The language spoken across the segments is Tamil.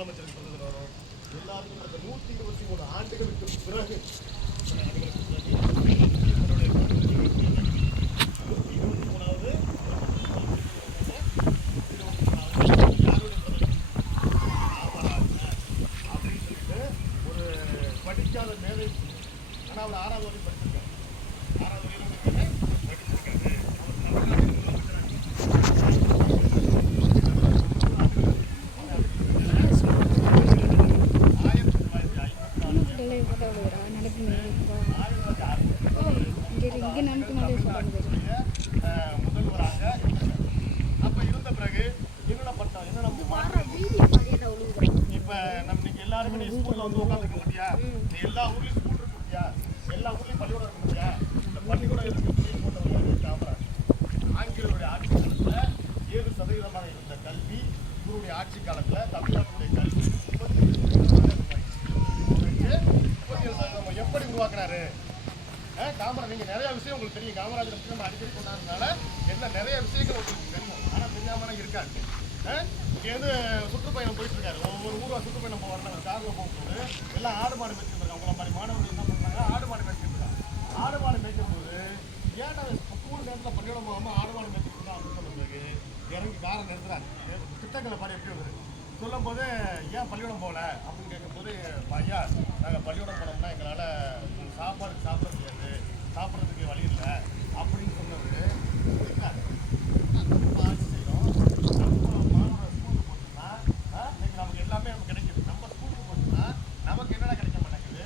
முதலமைச்சருக்கு சொன்னது வரும் எல்லாருக்கும் அந்த நூற்றி இருபத்தி மூணு ஆண்டுகளுக்கு பிறகு மூணாவது பிறகு? சொல்லிட்டு ஒரு படிக்காத மேதை ஆனால் அவர் ஆறாவது வரை படிச்சிருக்காரு ஆறாவது வரையில வந்து படிச்சிருக்காரு அவர் தமிழ்நாட்டில் முதலமைச்சராக ஆயிரத்தி தொள்ளாயிரத்தி ஐம்பத்தி நாலு பிள்ளை போட்டோ விடுறா நடக்கு இங்கே இங்கே நடக்கு மேலே போட்டோ விடுறா அஹ், முதல்வராக இருந்தார். அப்ப இருந்த பிறகு என்னென்ன பண்ணோம் என்னென்ன மாற்றம் இப்ப நம்ம நீங்க எல்லாருமே ஸ்கூல்ல வந்து உட்காந்துருக்க முடியா நீ எல்லா ஊர்லயும் ஸ்கூல் இருக்க முடியா எல்லா ஊர்லயும் பள்ளிக்கூடம் இருக்க முடியா இந்த பள்ளிக்கூடம் இருக்கு சொல்லி போட்டவங்க யாரு? காமராஜர் ஆங்கிலருடைய ஆட்சி காலத்துல ஏழு சதவீதமாக இருந்த கல்வி இவருடைய ஆட்சி காலத்துல தமிழ்நாட்டுடைய கல்வி முப்பத்தி ஏழு சதவீதம் எப்படி உருவாக்குனாரு? அஹ் நீங்கள் நீங்க நிறைய விஷயம் உங்களுக்கு தெரியும். காமராஜர் நம்ம அடிக்கடி கொண்டாடுறதுனால என்ன நிறைய விஷயங்கள் உங்களுக்கு தெரியும். ஆனா தெரியாம இருக்காது அஹ் இங்க வந்து சுற்றுப்பயணம் போயிட்டு இருக்காரு. ஒவ்வொரு போவாங்க போகும்போது எல்லாம் ஆடு மாடு மேய்ச்சிட்டு இருக்காங்க. உங்களை மாதிரி மாணவர்கள் என்ன பண்ணுறாங்க ஆடு மாடு மேய்ச்சிட்டு இருக்காங்க. ஆடு மாடு மேய்க்கும் போது ஏன்டா ஸ்கூல் நேரத்தில் பள்ளிக்கூடம் போகாமல் ஆடு மாடு மேய்ச்சிட்டு இருக்கோம் அப்படின்னு சொல்லும்போது இறங்கி காரை நிறுத்துறாங்க திட்டங்களை பாடி எப்படி வருது சொல்லும் போது ஏன் பள்ளியூடம் போகல அப்படின்னு கேட்கும்போது ஐயா நாங்கள் பள்ளிக்கூடம் போனோம்னா எங்களால் சாப்பாடு சாப்பிட முடியாது. சாப்பிட்றதுக்கு வழி இல்லை. அப்படின்னு சொன்னவர் இருக்காரு. நம்ம ஆட்சி செய்றோம். நம்ம மாணவர் ஸ்கூலுக்கு போச்சுன்னா, ஆ, இன்னைக்கு நமக்கு எல்லாமே நமக்கு கிடைக்குது. நம்ம ஸ்கூலுக்கு போச்சுன்னா, நமக்கு என்னடா கிடைக்க மாட்டேங்குது?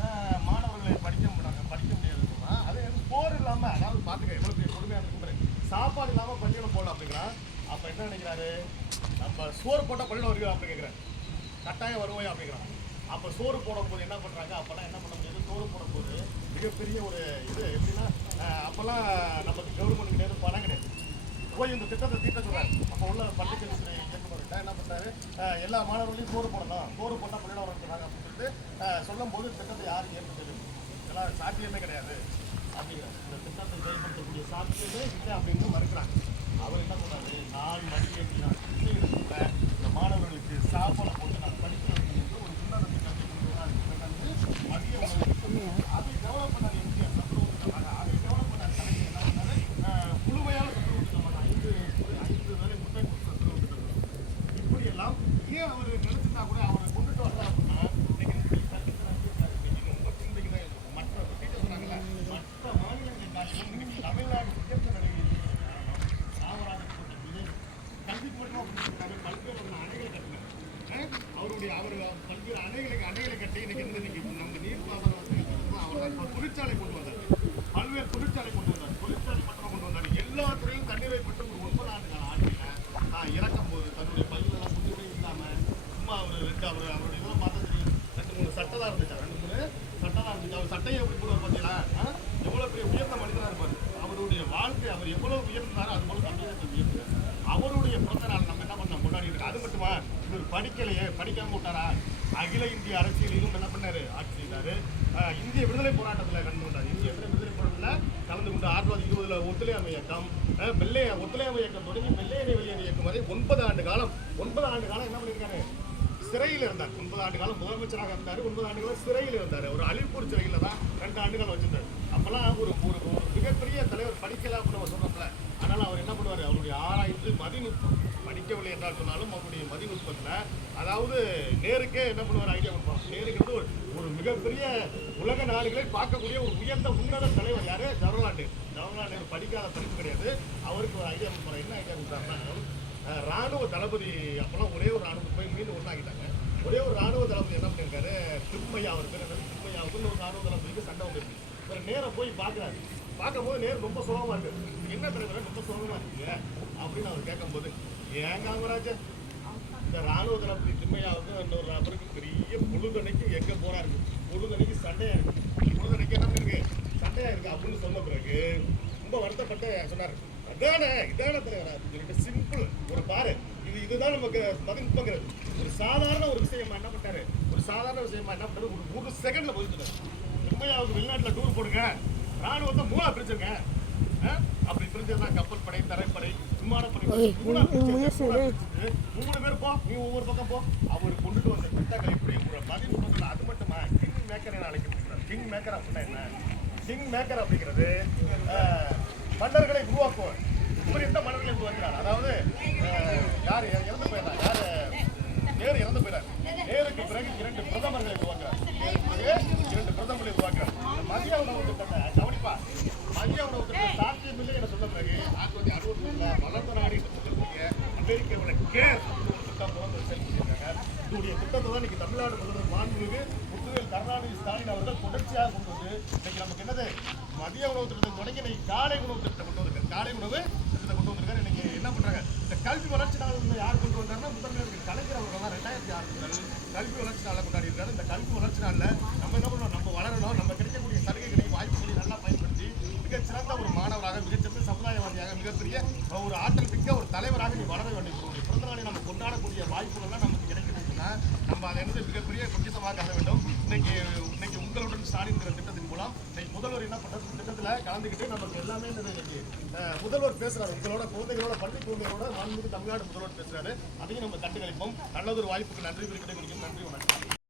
ஆ, மாணவர்களை படிக்க முடியாங்க படிக்க முடியாது சொன்னா, அது வந்து சோறு அதாவது பாத்துக்க எவ்வளவு பெரிய கொடுமையா இருக்கு சாப்பாடு இல்லாம பள்ளியில் போகல அப்படிங்கிறான் அப்ப என்ன நினைக்கிறாரு? நம்ம சோறு போட்டால் பள்ளிக்கூடம் வருவா அப்படின்னு கேட்கிறேன் கட்டாயம் வருவோம் அப்படிங்கிறான் அப்ப சோறு போடும்போது என்ன பண்றாங்க? அப்பெல்லாம் என்ன பண்ண முடியாது? சோறு போடும்போது மிகப்பெரிய ஒரு இது எப்படின்னா அப்போல்லாம் அப்பெல்லாம் நமக்கு கவர்மெண்ட் கிடையாது பணம் கிடையாது. போய் இந்த திட்டத்தை தீட்ட சொல்றாரு. அப்போ உள்ள பள்ளிக்கல்வித்துறை இயக்குநர்கிட்ட என்ன பண்றாரு? எல்லா மாணவர்களையும் சோறு போடணும். சோறு போட்டா பள்ளியிடம் வர அப்படின்னு சொல்லிட்டு சொல்லும் போது திட்டத்தை யாரும் ஏற்படுத்தது இதெல்லாம் சாத்தியமே கிடையாது. அப்படிங்கிற இந்த திட்டத்தை செயல்படுத்தக்கூடிய சாத்தியமே இல்லை அப்படின்னு மறுக்கிறாங்க. அவர் என்ன பண்ணாரு நாலு மணி ஏற்றினார் கூட இந்த மாணவர்களுக்கு சாப்பாடு போட்டு நான் படிக்க வைக்கணும் என்று ஒரு சின்ன திட்டத்தை கொண்டு வராரு. இந்த திட்டம் வந்து மதிய உணவு அதை டெவலப் பண்ணார் எம்ஜிஆர் சத்துணவு அதை டெவலப் பண்ணார் கலைஞர் என்ன பண்ணாரு அஹ், முழுமையான சத்துணவு திட்டம் பண்ணார். ஐந்து ஐந்து வேலை முட்டை கொடுத்து சத்துணவு திட்டம் இப்படி எல்லாம் ஏன் அவர் நினைச்சிருந்தா கூட அவரை கொண்டுட்டு வரல அப்படின்னா இன்னைக்கு இந்த சட்டத்தில் இருக்காரு. இன்னைக்கு ரொம்ப பின்தங்கி தான் இருக்கும். மற்ற டீச்சர் சொன்னாங்கல்ல மற்ற மாநிலங்களை காட்டிலும் இன்னைக்கு தமிழ்நாடு உயர்ந்த நிலையில் இருக்கு. காமராஜர் போட்ட விதை கல்விக்கு மட்டுமா கொடுத்துருக்காரு பல்வேறு அணைகளை கட்டினார் அஹ் அவருடைய அவர் பல்வேறு அணைகளை அணைகளை கட்டி இன்னைக்கு வந்து இன்னைக்கு நம்ம நீர் பாசன வசதி அவர் இப்போ தொழிற்சாலை கொண்டு வந்தார். பல்வேறு தொழிற்சாலை கொண்டு வந்தார். தொழிற்சாலை மட்டும் கொண்டு வந்தார். எல்லா துறையும் தண்ணீரை பட்டு ஒரு ஒன்பது ஆண்டு கால ஆட்சியில் நான் இறக்கும் போது தன்னுடைய பல்வேறு புதுமை இல்லாமல் சும்மா அவர் ரெண்டு அவர் அவருடைய இதெல்லாம் பார்த்தா தெரியும் ரெண்டு மூணு சட்டை தான் இருந்துச்சு. ரெண்டு மூணு சட்டை தான் இருந்துச்சு. அவர் சட்டையை எப்படி போடுவார் பார்த்தீங்களா? எவ்வளோ பெரிய உயர்ந்த மனிதனாக இருப்பார். அவருடைய வாழ்க்கை அவர் எவ்வளோ உயர்ந்தாரோ அது போல தமிழகத்தை உயர்ந்தார் அவருடைய பிறந்த நாள் நம்ம என்ன பண்ணோம்? கொண்டாடி அது மட்டுமா? படிக்கலையே படிக்காம விட்டாரா? அகில இந்திய அரசியலிலும் என்ன பண்ணாரு? ஆட்சி செய்தாரு. இந்திய விடுதலை போராட்டத்தில் கலந்து கொண்டார். இந்திய விடுதலை போராட்டத்தில் கலந்து கொண்டு ஆயிரத்தி தொள்ளாயிரத்தி இருபதுல ஒத்துழையாமை இயக்கம் வெள்ளைய வெள்ளை ஒத்துழையாமை இயக்கம் தொடங்கி வெள்ளையனை வெளியேறு இயக்கம் வரை ஒன்பது ஆண்டு காலம் ஒன்பது ஆண்டு காலம் என்ன பண்ணியிருக்காரு சிறையில் இருந்தார். ஒன்பது ஆண்டு காலம் முதலமைச்சராக இருந்தார். ஒன்பது ஆண்டு காலம் சிறையில் இருந்தார். ஒரு அலிப்பூர் சிறையில் தான் ரெண்டு ஆண்டுகள் வச்சிருந்தார். அப்பெல்லாம் ஒரு ஒரு ஒரு மிகப்பெரிய தலைவர் படிக்கல அப்படின்னு நம்ம சொல்றோம்ல அதனால அவர் என்ன பண்ணுவார் அவருடைய ஆராய்ந்து மதிநுட்பம் படிக்கவில்லை என்றால் இருக்கக்கூடிய அவருடைய மதிநுட்பத்தில் அதாவது நேருக்கே என்ன பண்ணுவார் ஐடியா கொடுப்பாங்க நேருக்கு வந்து ஒரு ஒரு மிகப்பெரிய உலக நாடுகளை பார்க்கக்கூடிய ஒரு உயர்ந்த உன்னத தலைவர் யார்? ஜவஹர்லால் நேரு. ஜவஹர்லால் நேரு படிக்காத படிப்பு கிடையாது. அவருக்கு ஒரு ஐடியா கொடுப்பாரு. என்ன ஐடியா கொடுத்தாருன்னா ராணுவ தளபதி அப்போலாம் ஒரே ஒரு ராணுவத்துக்கு போய் மீண்டும் ஒன்றாக்கிட்டாங்க. ஒரே ஒரு ராணுவ தளபதி என்ன பண்ணியிருக்காரு? திருமையா அவர் பேர் என்ன திருமையாவுக்கு ஒரு ராணுவ தளபதிக்கு சண்டை வந்துருக்கு இவர் நேராக போய் பார்க்குறாரு. பார்க்கும்போது நேர் ரொம்ப சோகமா இருக்குது என்ன தலைவர் ரொம்ப சோகமா இருக்குங்க அப்படின்னு அவர் கேட்கும்போது ஏன் காமராஜர்? ராணுவ தளபதி அந்த இன்னொரு நபருக்கு பெரிய பொழுதனைக்கு எங்க போறாரு? பொழுதனைக்கு சண்டையா இருக்கு. பொழுதனைக்கு என்ன இருக்கு சண்டையா இருக்கு அப்படின்னு சொன்ன பிறகு ரொம்ப வருத்தப்பட்டு சொன்னாரு. அதானே இதான தலைவரா அப்படின்னு சொல்லிட்டு சிம்பிள் ஒரு பாரு. இது இதுதான் நமக்கு மதிப்புங்கிறது. ஒரு சாதாரண ஒரு விஷயமா என்ன பண்ணாரு ஒரு சாதாரண விஷயமா என்ன பண்ணாரு? ஒரு மூணு செகண்ட்ல சொன்னார் திம்மையாவுக்கு வெளிநாட்டுல டூர் போடுங்க ராணுவத்தை மூணா பிரிச்சுங்க அப்படி பிரிஞ்சதுதான் கப்பல் படை தரைப்படை மூணா பிரிச்சு மூணு பேர் போ நீ ஒவ்வொரு பக்கம் போ. அவர் கொண்டுட்டு வந்த திட்டங்களை இப்படி ஒரு பதிமூணு அது மட்டுமா? கிங் மேக்கர் என அழைக்கப்படுகிறார் கிங் மேக்கர் அப்படின்னா என்ன? கிங் மேக்கர் அப்படிங்கிறது அஹ், மன்னர்களை உருவாக்குவார். இவர் எந்த மன்னர்களை உருவாக்குறார். அதாவது அஹ், யார்? இறந்து போயிடலாம் யார்? நேரு இறந்து போயிறார் நேருக்கு பிறகு இரண்டு பிரதமர்களை உருவாக்குறார் நேருக்கு பிறகு இரண்டு பிரதமர்களை உருவாக்குறார் இந்த மதிய உணவு திட்டத்தை கவனிப்பா மதிய உணவு திட்டம் சாத்தியம் இல்லை என சொன்ன பிறகு ஆயிரத்தி தொள்ளாயிரத்தி அறுபத்தி ஒண்ணுல வளர்ந்த நாடு என்று சொல்லக்கூடிய அமெரிக்காவோட கேர் அப்படின்னு ஒரு திட்டம் முதல்ல செயல்படுத்திருக்காங்க இதோடைய திட்டத்தை தான் இன்னைக்கு தமிழ்நாடு முதல்வர் மாண்புமிகு முத்துவேல் கருணாநிதி ஸ்டாலின் அவர்கள் தொடர்ச்சியாக கொண்டு வந்து இன்னைக்கு நமக்கு என்னது? மதிய உணவு திட்டத்தை தொடங்கி இன்னைக்கு காலை உணவு திட்டத்தை கொண்டு வந்திருக்காரு. காலை உணவு திட்டத்தை கொண்டு வந்திருக்காரு. இன்னைக்கு என்ன பண்றாங்க? இந்த கல்வி வளர்ச்சி நாள் யார் கொண்டு வந்தாருன்னா முதல்வர் கலைஞர் அவர்கள் தான் ரெண்டாயிரத்தி ஆறு முதல் கல்வி வளர்ச்சி நாளை கொண்டாடி இருக்காரு. இந்த கல்வி வளர்ச்சி நாளில் நம்ம என்ன பண்ணணும் நம்ம வளரணும். நம்ம கிடைக்கக்கூடிய சலுகைகளை வாய்ப்புகளை நல்லா பயன்படுத்தி மிகச்சிறந்த ஒரு மாணவராக மிகச்சிறந்த சமுதாயவாதியாக மிகப்பெரிய ஒரு ஆற்றல் மிக்க ஒரு தலைவராக நீ வளர வேண்டும் உன்னுடைய பிறந்த நாளை நம்ம கொண்டாடக்கூடிய வாய்ப்புகள்லாம் நமக்கு கிடைக்கணும்னா நம்ம அதை வந்து மிகப்பெரிய பொக்கிஷமாக கருத வேண்டும். இன்னைக்கு இன்னைக்கு உங்களுடன் ஸ்டாலின்ங்கிற திட்டத்தின் மூலம் இன்னைக்கு முதல்வர் என்ன பண்ணுறது திட்டத்தில் கலந்துக்கிட்டு நமக்கு எல்லாமே இன்னைக்கு முதல்வர் பேசுறாரு. உங்களோட குழந்தைகளோட பள்ளி குழந்தைகளோட மாண்புமிகு தமிழ்நாடு முதல்வர் பேசுறாரு. அதையும் நம்ம கண்டுகளிப்போம். நல்லதொரு வாய்ப்புக்கு நன்றி குறிப்பிட நன்றி வணக்கம்.